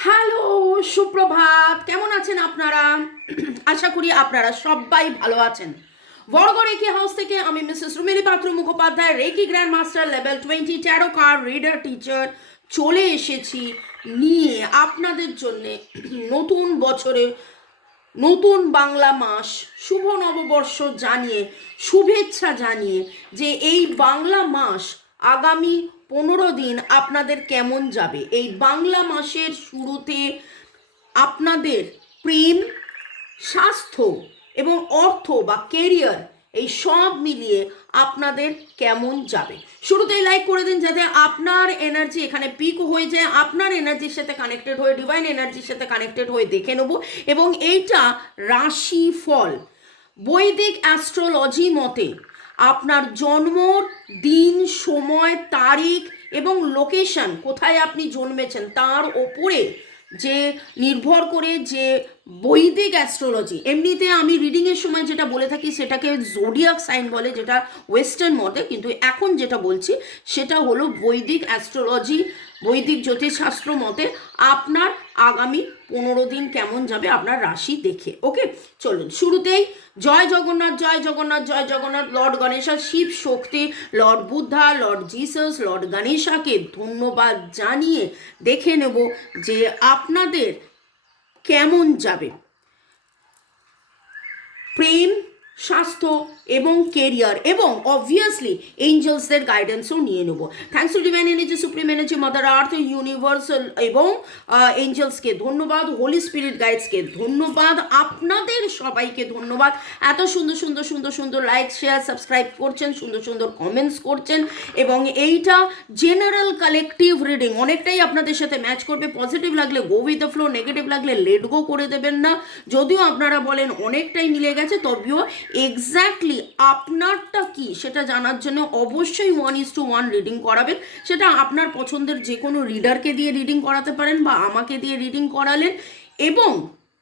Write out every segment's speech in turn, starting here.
Hello, সুপ্রভাত। কেমন আছেন আপনারা? আশা করি আপনারা সবাই ভালো আছেন। বড়গড় রেকি হাউস থেকে আমি Mrs Rumili Patra Mukhopadhyay reiki grand master level twenty, tarot card, reader, teacher. চলে এসেছি নিয়ে আপনাদের জন্য নতুন বছরে নতুন বাংলা মাস, শুভ নববর্ষ জানিয়ে, শুভেচ্ছা জানিয়ে যে এই বাংলা মাস আগামী পনেরো দিন আপনাদের কেমন যাবে? এই বাংলা মাসের শুরুতে আপনাদের প্রেম, স্বাস্থ্য এবং অর্থ বা কেরিয়ার এই সব মিলিয়ে আপনাদের কেমন যাবে? শুরুতেই লাইক করে দিন যাতে আপনার এনার্জি এখানে পিক হয়ে যায়, আপনার এনার্জির সাথে কানেক্টেড হয়ে ডিভাইন এনার্জির সাথে কানেক্টেড হয়ে দেখে নেব এবং এইটা রাশি ফল বৈদিক অ্যাস্ট্রোলজি মতে আপনার জন্মর দিন, সময়, তারিখ এবং লোকেশন কোথায় আপনি জন্মেছেন তার ওপরে যে নির্ভর করে যে বৈদিক অ্যাস্ট্রোলজি এমনিতে আমি রিডিংয়ের সময় যেটা বলে থাকি সেটাকে জোডিয়াক সাইন বলে যেটা ওয়েস্টার্ন মতে, কিন্তু এখন যেটা বলছি সেটা হলো বৈদিক অ্যাস্ট্রোলজি বৈদিক জ্যোতিষশাস্ত্র মতে আপনার আগামী পনেরো দিন কেমন যাবে আপনার রাশি দেখে ওকে চলুন, শুরুতেই জয় জগন্নাথ জয় জগন্নাথ জয় Jagannath, lord Ganesha, Shiva Shakti, lord Buddha, lord Jesus, lord গণেশাকে ধন্যবাদ জানিয়ে দেখে নেব যে আপনাদের কেমন যাবে। প্রেম স্বাস্থ্য এবং কেরিয়ার এবং অবভিয়াসলি এঞ্জেলসদের গাইডেন্সও নিয়ে নেব। Thanks to divine energy supreme energy mother earth universal এবং এঞ্জেলসকে ধন্যবাদ হোলি স্পিরিট গাইডসকে ধন্যবাদ, আপনাদের সবাইকে ধন্যবাদ। এত সুন্দর সুন্দর সুন্দর সুন্দর লাইক শেয়ার সাবস্ক্রাইব করছেন, সুন্দর সুন্দর কমেন্টস করছেন এবং এইটা জেনারেল কালেকটিভ রিডিং অনেকটাই আপনাদের সাথে ম্যাচ করবে। পজিটিভ লাগলে go with the flow negative লাগলে লেট গো করে দেবেন না। যদিও আপনারা বলেন অনেকটাই মিলে গেছে, তবেও এক্স্যাক্টলি আপনারটা কি? সেটা জানার জন্য অবশ্যই one is to one reading করাবেন। সেটা আপনার পছন্দের যে কোনো রিডারকে দিয়ে রিডিং করাতে পারেন বা আমাকে দিয়ে রিডিং করালেন। এবং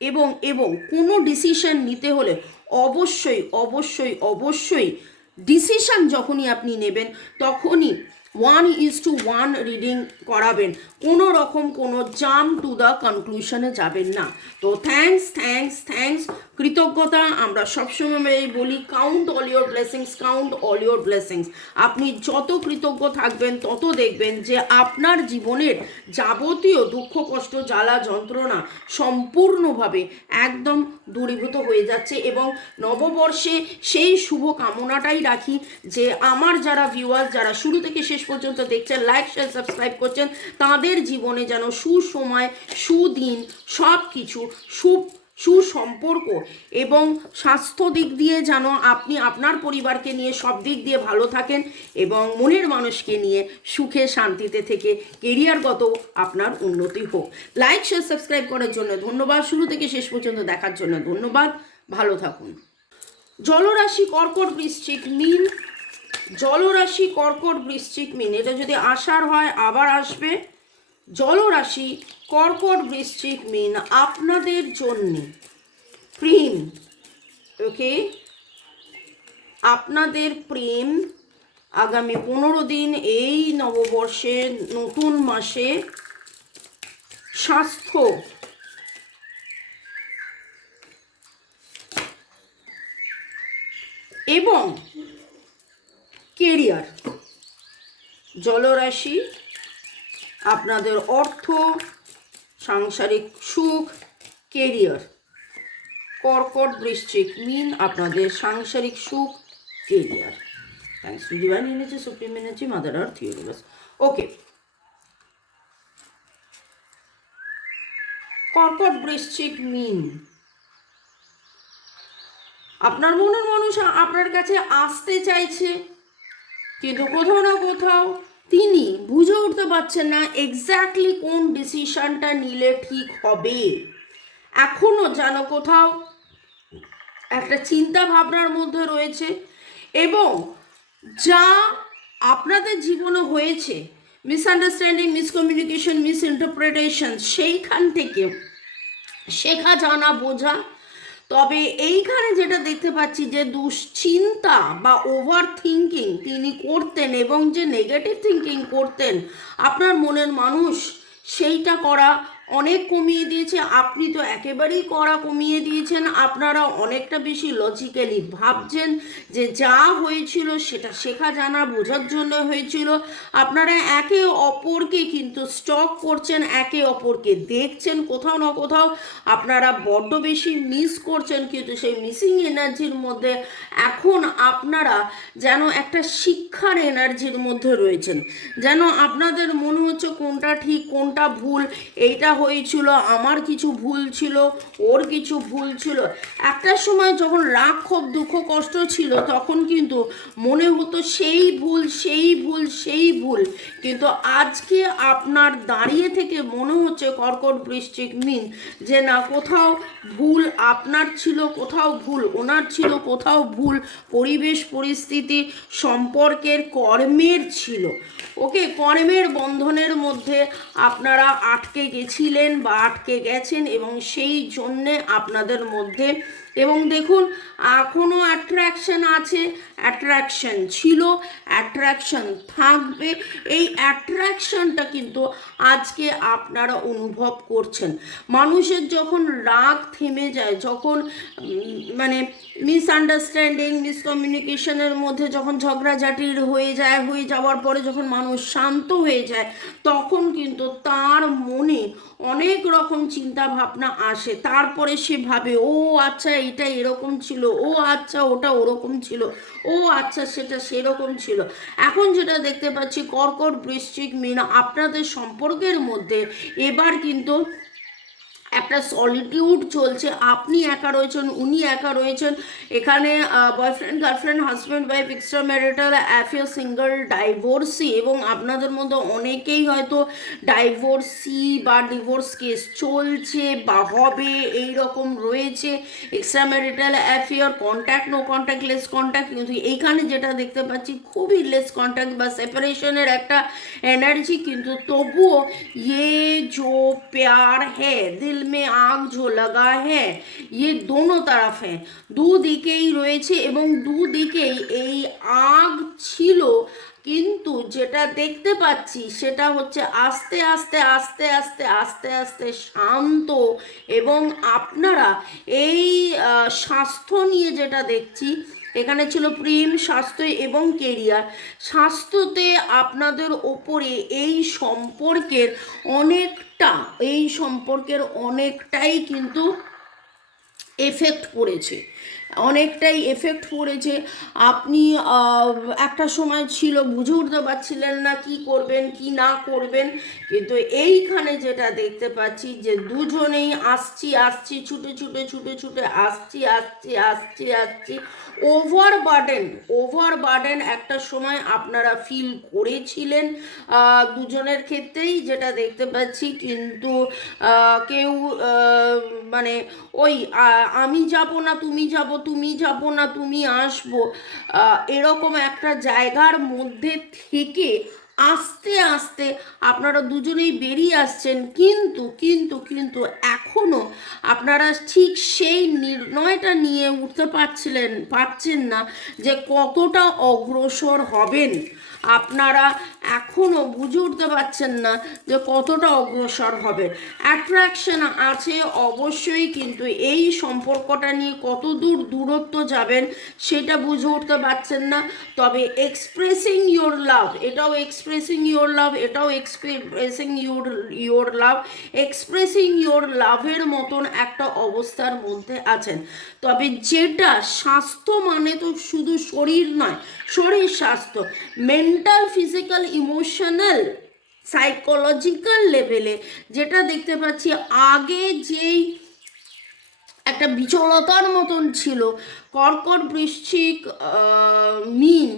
এবং এবং কোনো ডিসিশন নিতে হলে অবশ্যই অবশ্যই অবশ্যই ডিসিশান যখনই আপনি নেবেন, তখনই one is to one reading করাবেন। কোনো রকম কোনো জাম টু দ্য কনক্লুশনে যাবেন না। তো থ্যাঙ্কস থ্যাঙ্কস থ্যাঙ্কস কৃতজ্ঞতা, আমরা সবসময় বলি count all your blessings count all your blessings আপনি যত কৃতজ্ঞ থাকবেন, তত দেখবেন যে আপনার জীবনের যাবতীয় দুঃখ, কষ্ট, জ্বালা, যন্ত্রণা সম্পূর্ণভাবে একদম দূরীভূত হয়ে যাচ্ছে এবং নববর্ষে সেই শুভ কামনাটাই রাখি যে আমার যারা ভিউয়ার্স যারা শুরু থেকে শেষ পর্যন্ত দেখছেন লাইক শেয়ার সাবস্ক্রাইব করছেন। তাদের জীবনে যেন সুসময়, সুদিন সব কিছু সু, সুসম্পর্ক এবং স্বাস্থ্য দিক দিয়ে যেন আপনি আপনার পরিবারকে নিয়ে সব দিক দিয়ে ভালো থাকেন এবং মনের মানুষকে নিয়ে সুখে, শান্তিতে থেকে কেরিয়ারগত আপনার উন্নতি হোক। লাইক শেয়ার সাবস্ক্রাইব করার জন্য ধন্যবাদ। শুরু থেকে শেষ পর্যন্ত দেখার জন্য ধন্যবাদ। ভালো থাকুন। জলরাশি কর্কট বৃশ্চিক, মিন জলরাশি কর্কট বৃশ্চিক মিন, এটা যদি আসার হয়, আবার আসবে। জলরাশি কর্কট বৃশ্চিক মিন, আপনাদের জন্য। প্রেম। ওকে? আপনাদের প্রেম আগামী পনেরো দিন এই নববর্ষে, নতুন মাসে স্বাস্থ্য। এবং কেরিয়ার। জলরাশি, আপনাদের অর্থ, সাংসারিক সুখ, কেরিয়ার। কর্কট বৃশ্চিক মিন আপনাদের সাংসারিক সুখ, career. Thanks to divine energy supreme energy mother earth universe okay কর্কট বৃশ্চিক মিন আপনার মনের মানুষ আপনার কাছে আসতে চাইছে। কিন্তু কোথাও না কোথাও তিনি বুঝে উঠতে পারছেন না এক্স্যাক্টলি কোন ডিসিশনটা নিলে ঠিক হবে। এখনও যেন কোথাও একটা চিন্তা ভাবনার মধ্যে রয়েছে এবং যা আপনাদের জীবনে হয়েছে মিসআন্ডারস্ট্যান্ডিং মিসকমিউনিকেশন মিস ইন্টারপ্রিটেশন সেইখান থেকে শেখা জানা বোঝা তবে এইখানে যেটা দেখতে পাচ্ছি যে দুশ্চিন্তা বা ওভার থিঙ্কিং তিনি করতেন এবং যে নেগেটিভ থিঙ্কিং করতেন, আপনার মনের মানুষ সেইটা করা অনেক কমিয়ে দিয়েছে। আপনি তো একেবারেই কড়া কমিয়ে দিয়েছেন, আপনারা অনেকটা বেশি লজিক্যালি ভাবছেন যে যা হয়েছিল সেটা শেখা জানা বোঝার জন্য হয়েছিল। আপনারা একে অপরকে কিন্তু স্টক করছেন, একে অপরকে দেখছেন কোথাও না কোথাও। আপনারা বড্ড বেশি মিস করছেন কিন্তু সেই মিসিং এনার্জির মধ্যে এখন আপনারা যেন একটা শিক্ষার এনার্জির মধ্যে রয়েছেন। যেন আপনাদের মনে হচ্ছে কোনটা ঠিক, কোনটা ভুল, এইটা হয়েছিল, আমার কিছু ভুল ছিল, ওর কিছু ভুল ছিল। একটা সময় যখন রাগ, ক্ষোভ, দুঃখ, কষ্ট ছিল, তখন কিন্তু মনে হতো সেই ভুল সেই ভুল সেই ভুল। কিন্তু আজকে আপনার দাঁড়িয়ে থেকে মনে হচ্ছে কর্কট বৃশ্চিক মিন, যে না, কোথাও ভুল আপনার ছিল, কোথাও ভুল ওনার ছিল, কোথাও ভুল পরিবেশ, পরিস্থিতি, সম্পর্কের কর্মের ছিল। ওকে, কর্মের বন্ধনের মধ্যে আপনারা আটকে গেছিলেন বা আটকে গেছেন এবং সেই জন্যে আপনাদের মধ্যে এবং দেখুন এখনও অ্যাট্রাকশন আছে। অ্যাট্রাকশন ছিল অ্যাট্রাকশন থাকবে। এই অ্যাট্রাকশনটা কিন্তু আজকে আপনারা অনুভব করছেন। মানুষের যখন রাগ থেমে যায়, যখন মানে মিসআন্ডারস্ট্যান্ডিং মিসকমিউনিকেশনের মধ্যে যখন ঝগড়াঝাটির হয়ে যায়, হয়ে যাওয়ার পরে যখন মানুষ শান্ত হয়ে যায়, তখন কিন্তু তার মনে অনেক রকম চিন্তা ভাবনা আসে। তারপরে সে ভাবে, ও আচ্ছা এটা এরকম ছিল। ও আচ্ছা ওটা ওরকম ছিল। ও আচ্ছা সেটা সেরকম ছিল। এখন যেটা দেখতে পাচ্ছি, কর্কট বৃশ্চিক মিনা আপনাদের সম্পর্কের মধ্যে এবার কিন্তু একটা সলিটিউড চলছে। আপনি একা রয়েছেন, উনি একা রয়েছেন। এখানে boyfriend girlfriend husband wife extra marital affair single divorcee এবং আপনাদের মধ্যে অনেকেই হয়তো ডাইভোর্সি বা ডিভোর্স কেস চলছে বা হবে এই রকম রয়েছে। Extra marital affair contact no contact less contact কিন্তু এইখানে যেটা দেখতে পাচ্ছি, খুবই লেস কন্ট্যাক্ট বা সেপারেশনের একটা এনার্জি কিন্তু তবুও ইয়ে জো, প্যার হ্যাঁ দিল दिल में आग जो लगा है ये दोनों तरफ है দুদিকেই রয়েছে এবং দুদিকেই এই আগ ছিল কিন্তু যেটা দেখতে পাচ্ছি সেটা হচ্ছে আস্তে আস্তে আস্তে আস্তে আস্তে আস্তে শান্ত এবং আপনারা এই আহ, স্বাস্থ্য নিয়ে যেটা দেখছি এখানে ছিল প্রেম স্বাস্থ্য এবং কেরিয়ার। স্বাস্থ্যতে আপনাদের ওপরে এই সম্পর্কের অনেকটা, এই সম্পর্কের অনেকটাই কিন্তু এফেক্ট পড়েছে অনেকটাই এফেক্ট পড়েছে। আপনি একটা সময় ছিল, বুঝে উঠতে পারছিলেন না কি করবেন, কি না করবেন। কিন্তু এইখানে যেটা দেখতে পাচ্ছি যে দুজনেই আসছি আসছি, ছুটে ছুটে ছুটে ছুটে আসছি আসছি আসছি আসছি। ওভার বার্ডেন ওভার বার্ডেন একটা সময় আপনারা ফিল করেছিলেন দুজনের ক্ষেত্রেই যেটা দেখতে পাচ্ছি। কিন্তু কেউ মানে ওই আমি যাব না, তুমি যাব তুমি যাব না তুমি আসব। এরকম একটা জায়গার মধ্যে থেকে আস্তে আস্তে আপনারা দুজনেই বেরিয়ে আসছেন। কিন্তু কিন্তু কিন্তু এখনও আপনারা ঠিক সেই নির্ণয়টা নিয়ে উঠতে পারছিলেন, পারছেন না যে কতটা অগ্রসর হবেন। আপনারা এখনও বুঝে উঠতে পারছেন না যে কতটা অগ্রসর হবে। অ্যাট্রাকশন আছে অবশ্যই, কিন্তু এই সম্পর্কটা নিয়ে কত দূর দূরত্ব যাবেন সেটা বুঝে উঠতে পারছেন না। তবে এক্সপ্রেসিং ইওর লাভ এটাও এক্সপ্রেসিং ইওর লাভ এটাও expressing your your love expressing your লাভের মতন একটা অবস্থার মধ্যে আছেন। তবে যেটা স্বাস্থ্য মানে তো শুধু শরীর নয়, শরীর স্বাস্থ্য। মেন্টাল ফিজিক্যাল ইমোশনাল সাইকোলজিক্যাল লেভেলে যেটা দেখতে পাচ্ছি, আগে যেই একটা বিচলতার মতন ছিল কর্কট বৃশ্চিক মিন,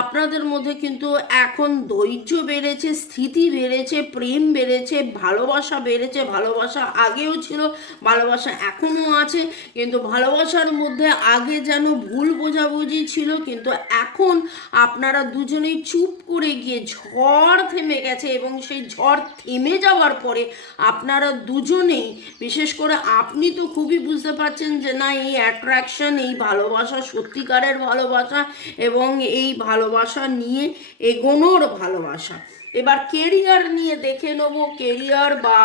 আপনাদের মধ্যে কিন্তু এখন ধৈর্য বেড়েছে, স্থিতি বেড়েছে, প্রেম বেড়েছে, ভালোবাসা বেড়েছে, ভালোবাসা আগেও ছিল, ভালোবাসা এখনও আছে, কিন্তু ভালোবাসার মধ্যে আগে যেন ভুল বোঝাবুঝি ছিল, কিন্তু এখন আপনারা দুজনেই চুপ করে গিয়ে ঝড় থেমে গেছে এবং সেই ঝড় থেমে যাওয়ার পরে আপনারা দুজনেই, বিশেষ করে আপনি তো খুবই বুঝতে পারছেন যে না, এই অ্যাট্রাকশন এই ভালোবাসা, সত্যিকারের ভালোবাসা এবং এই ভালোবাসা নিয়ে এগোনোর ভালোবাসা। এবার কেরিয়ার নিয়ে দেখে নেব কেরিয়ার বা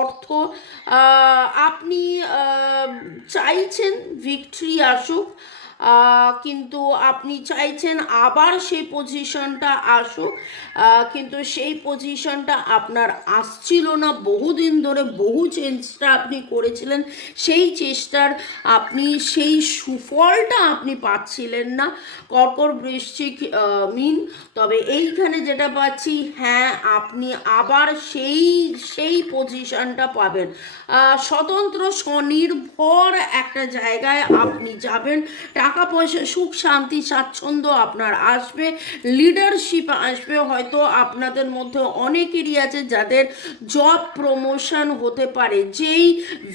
অর্থ আপনি চাইছেন ভিক্টরি আসুক কিন্তু আপনি চাইছেন আবার সেই পজিশনটা আসুক। কিন্তু সেই পজিশনটা আপনার আসছিল না। বহুদিন ধরে বহু চেষ্টা আপনি করেছিলেন। সেই চেষ্টার আপনি, সেই সুফলটা আপনি পাচ্ছিলেন না। কর্কর বৃশ্চিক মিন। তবে এইখানে যেটা পাচ্ছি হ্যাঁ আপনি আবার সেই সেই পজিশনটা পাবেন। স্বতন্ত্র স্বনির্ভর একটা জায়গায় আপনি যাবেন। টাকা পয়সা সুখ, শান্তি, স্বাচ্ছন্দ্য আপনার আসবে লিডারশিপ আসবে। হয়তো আপনাদের মধ্যে অনেকেরই আছে যাদের জব প্রমোশন হতে পারে। যেই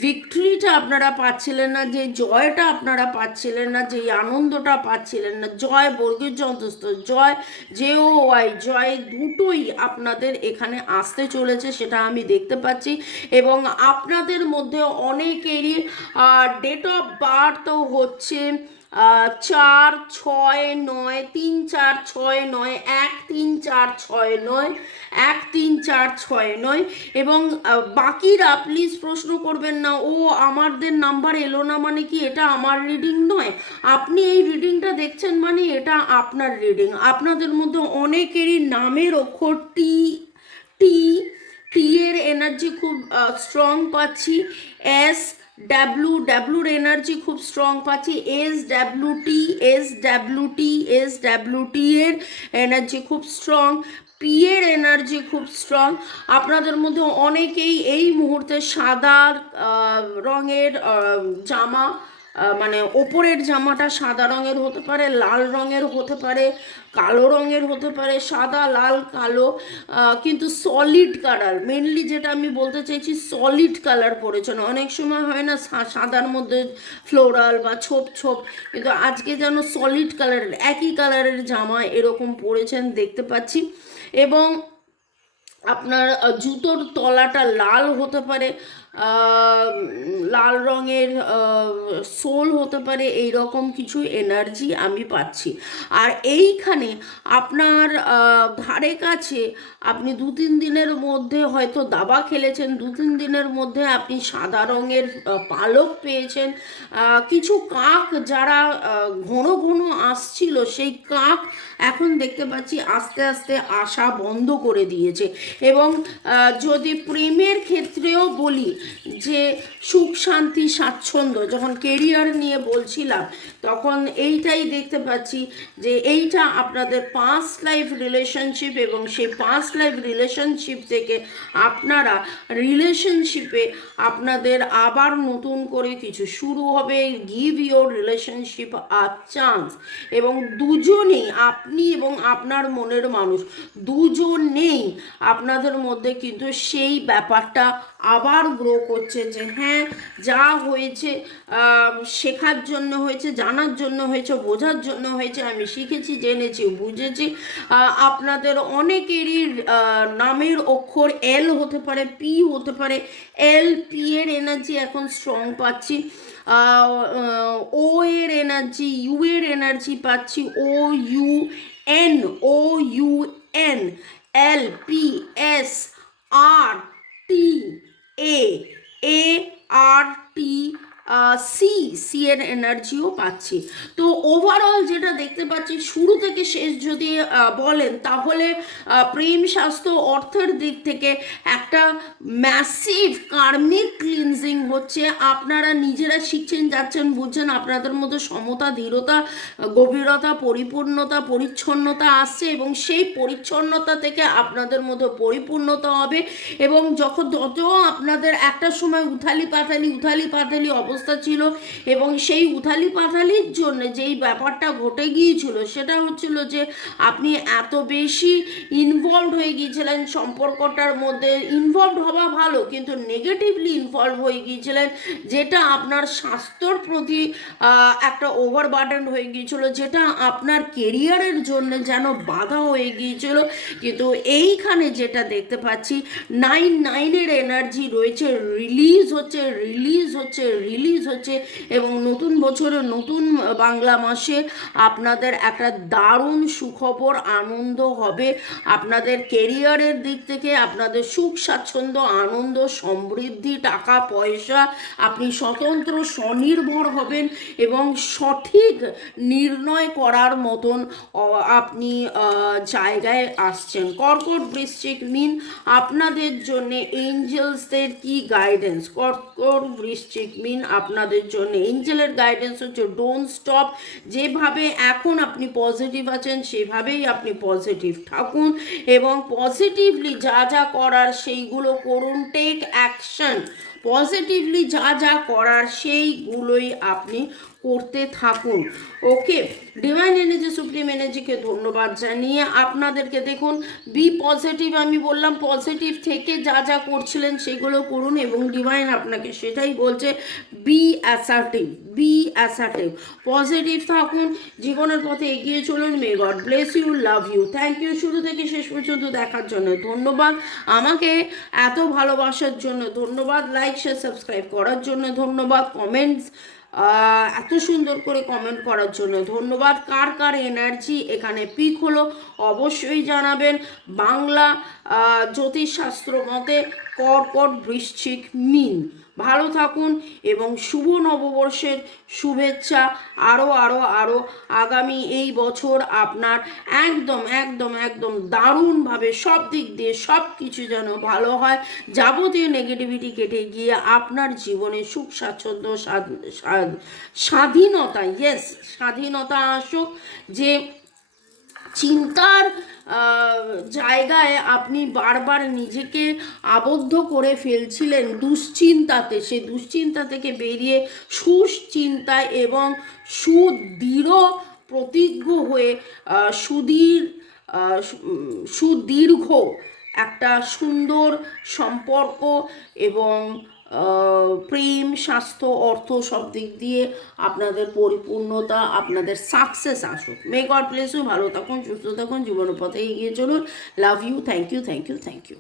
ভিক্টরিটা আপনারা পাচ্ছিলেন না যে জয়টা আপনারা পাচ্ছিলেন না, যেই আনন্দটা পাচ্ছিলেন না, জয় বর্গীর যন্ত্রস্থ জয় জে ও ওয়াই, জয় দুটোই আপনাদের এখানে আসতে চলেছে সেটা আমি দেখতে পাচ্ছি। এবং আপনাদের মধ্যে অনেকেরই ডেট অফ বার্থ হচ্ছে চার ছয় নয় তিন চার ছয় নয়, এক তিন চার ছয় নয়, এক তিন চার ছয় নয় এবং বাকিরা প্লিজ প্রশ্ন করবেন না, ও আমাদের নাম্বার এলো না মানে কি এটা আমার রিডিং নয়? আপনি এই রিডিংটা দেখছেন মানে এটা আপনার রিডিং আপনাদের মধ্যে অনেকেরই নামের অক্ষর টি টি টি এর এনার্জি খুব স্ট্রং পাচ্ছি। এস ডাব্লু ডাব্লুর এনার্জি খুব স্ট্রং পাচ্ছি S W S W T S W এর এনার্জি খুব স্ট্রং পি এর এনার্জি খুব স্ট্রং আপনাদের মধ্যে অনেকেই এই মুহূর্তে সাদা রঙের জামা মানে ওপরের জামাটা সাদা রঙের হতে পারে, লাল রঙের হতে পারে, কালো রঙের হতে পারে, সাদা, লাল, কালো কিন্তু সলিড কালার মেনলি যেটা আমি বলতে চাইছি সলিড কালার পরেছেন। অনেক সময় হয় না সাদার মধ্যে ফ্লোরাল বা ছোপ ছোপ, কিন্তু আজকে যেন সলিড কালারের একই কালারের জামা এরকম পরেছেন দেখতে পাচ্ছি। এবং আপনার জুতোর তলাটা লাল হতে পারে লাল রঙের সোল হতে পারে এই রকম কিছু এনার্জি আমি পাচ্ছি। আর এইখানে আপনার ধারে কাছে আপনি দু তিন দিনের মধ্যে হয়তো দাবা খেলেছেন দু তিন দিনের মধ্যে আপনি সাদা রঙের পালক পেয়েছেন। কিছু কাক যারা ঘন ঘন আসছিল, সেই কাক এখন দেখতে পাচ্ছি আস্তে আস্তে আসা বন্ধ করে দিয়েছে। এবং যদি প্রেমের ক্ষেত্রেও বলি যে সুখ, শান্তি, স্বাচ্ছন্দ্য যখন কেরিয়ার নিয়ে বলছিলাম, তখন এইটাই দেখতে পাচ্ছি যে এইটা আপনাদের পাস্ট লাইফ রিলেশনশিপ এবং সেই পাস্ট লাইফ রিলেশনশিপ থেকে আপনারা রিলেশনশিপে আপনাদের আবার নতুন করে কিছু শুরু হবে। Give your relationship a chance এবং দুজনেই, আপনি এবং আপনার মনের মানুষ, দুজনেই আপনাদের মধ্যে কিন্তু সেই ব্যাপারটা আবার গ্রো করছে যে হ্যাঁ যা হয়েছে শেখার জন্য হয়েছে, জানার জন্য হয়েছে, বোঝার জন্য হয়েছে, আমি শিখেছি, জেনেছি, বুঝেছি। আপনাদের অনেকেরই নামের অক্ষর এল হতে পারে পি হতে পারে এল পি এর এনার্জি এখন স্ট্রং পাচ্ছি। ও এর এনার্জি ইউ এর এনার্জি পাচ্ছি। O U N O U N L P S R T A A R T C C এর এনার্জিও পাচ্ছি। তো ওভারঅল যেটা দেখতে পাচ্ছি, শুরু থেকে শেষ যদি বলেন, তাহলে প্রেম, স্বাস্থ্য, অর্থের দিক থেকে একটা ম্যাসিভ কার্মিক ক্লিনজিং হচ্ছে। আপনারা নিজেরা শিখছেন, যাচ্ছেন, বুঝছেন, আপনাদের মধ্যে সমতা, ধীরতা, গভীরতা, পরিপূর্ণতা, পরিচ্ছন্নতা আসছে এবং সেই পরিচ্ছন্নতা থেকে আপনাদের মধ্যে পরিপূর্ণতা হবে এবং যখন, যত আপনাদের একটা সময় উথালি পাথালি উথালি পাথালি অবস্থা ছিল এবং সেই উথালি পাথালির জন্য যেই ব্যাপারটা ঘটে গিয়েছিল, সেটা হচ্ছিল যে আপনি এত বেশি ইনভলভ হয়ে গিয়েছিলেন, সম্পর্কটার মধ্যে ইনভলভ হওয়া ভালো, কিন্তু নেগেটিভলি ইনভলভ হয়ে গিয়েছিলেন, যেটা আপনার স্বাস্থ্যর প্রতি একটা ওভারবার্ডেন হয়ে গিয়েছিল, যেটা আপনার কেরিয়ারের জন্য যেন বাধা হয়ে গিয়েছিল। কিন্তু এইখানে যেটা দেখতে পাচ্ছি নাইন নাইনের এনার্জি রয়েছে রিলিজ হচ্ছে রিলিজ হচ্ছে রিলিজ হচ্ছে এবং নতুন বছরের নতুন বাংলা মাসে আপনাদের একটা দারুণ সুখবর আনন্দ হবে। আপনাদের কেরিয়ারের দিক থেকে আপনাদের সুখ, স্বাচ্ছন্দ্য, আনন্দ, সমৃদ্ধি, টাকা, পয়সা, আপনি স্বতন্ত্র, স্বনির্ভর হবেন এবং সঠিক নির্ণয় করার মতন আপনি জায়গায় আসছেন। কর্কট বৃশ্চিক মিন আপনাদের জন্য এঞ্জেলসদের কি গাইডেন্স কর্কট বৃশ্চিক মিন আপনাদের জন্য। এঞ্জেলের গাইডেন্স হচ্ছে ডোন্ট স্টপ যেভাবে এখন আপনি পজিটিভ আছেন, সেভাবেই আপনি পজিটিভ থাকুন এবং পজিটিভলি যা যা করার সেইগুলো করুন টেক অ্যাকশন পজিটিভলি যা যা করার সেইগুলোই আপনি করতে থাকুন। ওকে ডিভাইন এনার্জি সুপ্রিম এনার্জিকে ধন্যবাদ জানিয়ে আপনাদেরকে দেখুন বি পজিটিভ আমি বললাম পজিটিভ থেকে যা যা করছিলেন সেগুলো করুন এবং ডিভাইন আপনাকে সেটাই বলছে be assertive be assertive positive থাকুন, জীবনের পথে এগিয়ে চলুন may God bless you love you thank you শুরু থেকে শেষ পর্যন্ত দেখার জন্য ধন্যবাদ, আমাকে এত ভালোবাসার জন্য ধন্যবাদ লাইক শেয়ার সাবস্ক্রাইব করার জন্য ধন্যবাদ কমেন্টস এত সুন্দর করে কমেন্ট করার জন্য। ধন্যবাদ। কার কার এনার্জি এখানে পিক হলো? অবশ্যই জানাবেন বাংলা জ্যোতিষশাস্ত্র মতে কর্কট বৃশ্চিক মিন। ভালো থাকুন এবং শুভ নববর্ষের শুভেচ্ছা আরও আরও আরও আগামী এই বছর আপনার একদম একদম একদম দারুণভাবে সব দিক দিয়ে সব কিছু যেন ভালো হয়। যাবতীয় নেগেটিভিটি কেটে গিয়ে আপনার জীবনে সুখ, স্বাচ্ছন্দ্য স্বাধীনতা ইয়েস স্বাধীনতা আসুক, যে চিন্তার জায়গায় আপনি বারবার নিজেকে আবদ্ধ করে ফেলছিলেন দুশ্চিন্তাতে। সেই দুশ্চিন্তা থেকে বেরিয়ে সুচিন্তায় এবং সুদৃঢ় প্রতিজ্ঞ হয়ে সুদীর সুদীর্ঘ একটা সুন্দর সম্পর্ক এবং প্রেম, স্বাস্থ্য, অর্থ সব দিক দিয়ে আপনাদের পরিপূর্ণতা, আপনাদের সাকসেস আসুক। মে গড প্লেসও ভালো থাকুন, সুস্থ থাকুন জীবনের পথে এগিয়ে চলুন। Love you thank you thank you thank you